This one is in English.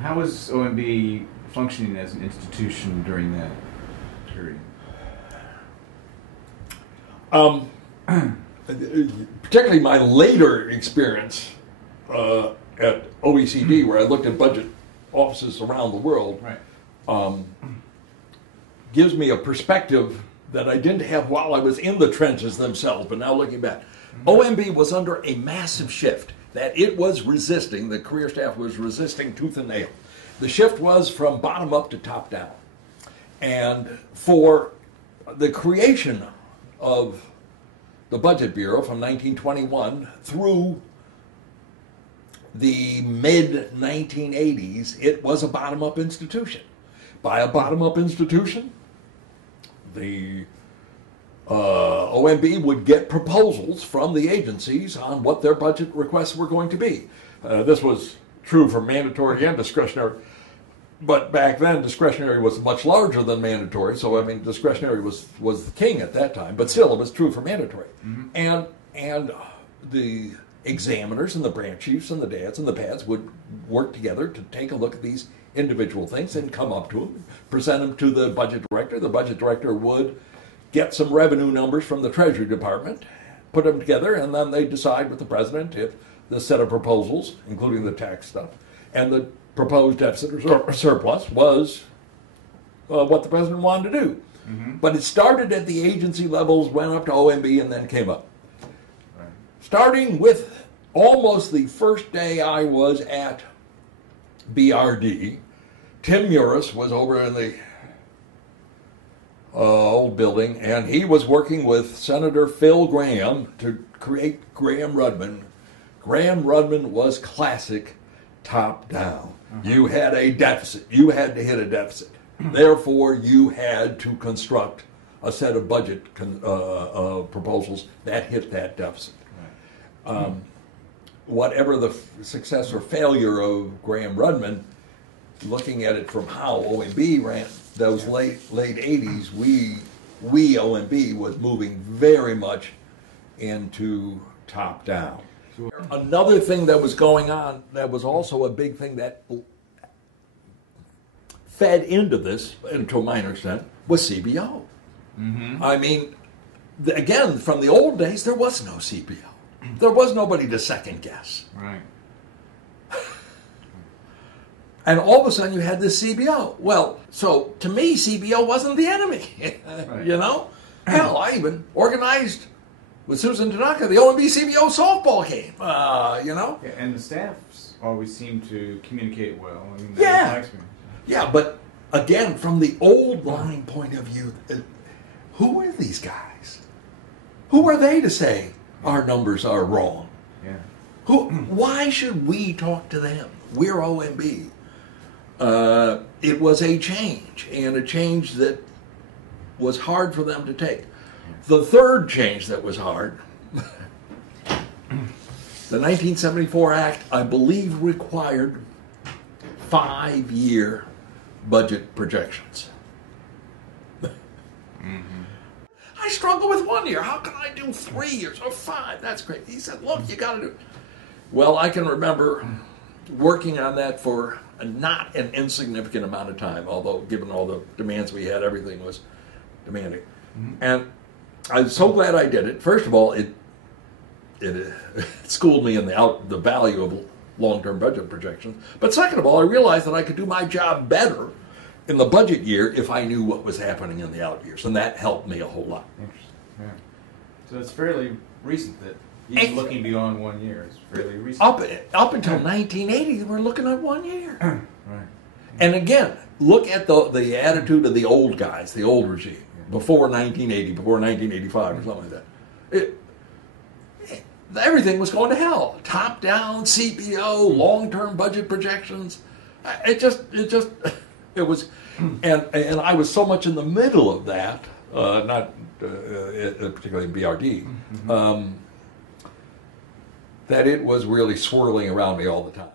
How was OMB functioning as an institution during that period? Um, Particularly my later experience at OECD, where I looked at budget offices around the world, Right. gives me a perspective that I didn't have while I was in the trenches themselves, but now looking back. OMB was under a massive shift that it was resisting, the career staff was resisting tooth and nail. The shift was from bottom up to top down. And for the creation of the Budget Bureau from 1921 through the mid-1980s, it was a bottom-up institution. By a bottom-up institution, the OMB would get proposals from the agencies on what their budget requests were going to be. This was true for mandatory and discretionary, but back then discretionary was much larger than mandatory, so I mean discretionary was the king at that time, but still it was true for mandatory. Mm-hmm. And the examiners and the branch chiefs and the dads and the pads would work together to take a look at these individual things and come up to them, present them to the budget director. The budget director would get some revenue numbers from the Treasury Department, put them together, and then they decide with the president if the set of proposals, including the tax stuff, and the proposed deficit or surplus was what the president wanted to do. Mm-hmm. But it started at the agency levels, went up to OMB, and then came up. Right. Starting with almost the first day I was at BRD, Tim Muris was over in the old building, and he was working with Senator Phil Gramm to create Gramm-Rudman. Gramm-Rudman was classic top-down. Uh-huh. You had a deficit. You had to hit a deficit. Therefore, you had to construct a set of budget proposals that hit that deficit. Right. Whatever the success or failure of Gramm-Rudman, looking at it from how OMB ran those late 80s, we OMB was moving very much into top down. Another thing that was going on that was also a big thing that fed into this, and to a minor extent, was CBO. Mm-hmm. I mean, again, from the old days, there was no CBO. There was nobody to second guess. Right. And all of a sudden you had this CBO. Well, so to me, CBO wasn't the enemy. Right. You know? Hell, I even organized with Susan Tanaka the OMB CBO softball game. You know? Yeah, and the staffs always seem to communicate well. I mean, yeah. My experience. Yeah, but again, from the old line point of view, who are these guys? Who are they to say our numbers are wrong? Yeah. Why should we talk to them? We're OMB. It was a change, and a change that was hard for them to take. The third change that was hard, the 1974 Act, I believe, required 5-year budget projections. Mm-hmm. I struggle with 1 year. How can I do 3 years or 5? That's great. He said, look, you got to do it. Well, I can remember working on that for not an insignificant amount of time, although given all the demands we had, everything was demanding. Mm-hmm. And I'm so glad I did it. First of all, it schooled me in the value of long-term budget projections. But second of all, I realized that I could do my job better in the budget year if I knew what was happening in the out years, and that helped me a whole lot. Interesting. Yeah. So it's fairly recent that even looking beyond 1 year is fairly recent. Up until 1980, we're looking at 1 year. Right. And again, look at the attitude of the old guys, the old regime, before 1980, before 1985 or something like that. Everything was going to hell. Top down, CBO, long-term budget projections. It was, and I was so much in the middle of that, not particularly in BRD, that it was really swirling around me all the time.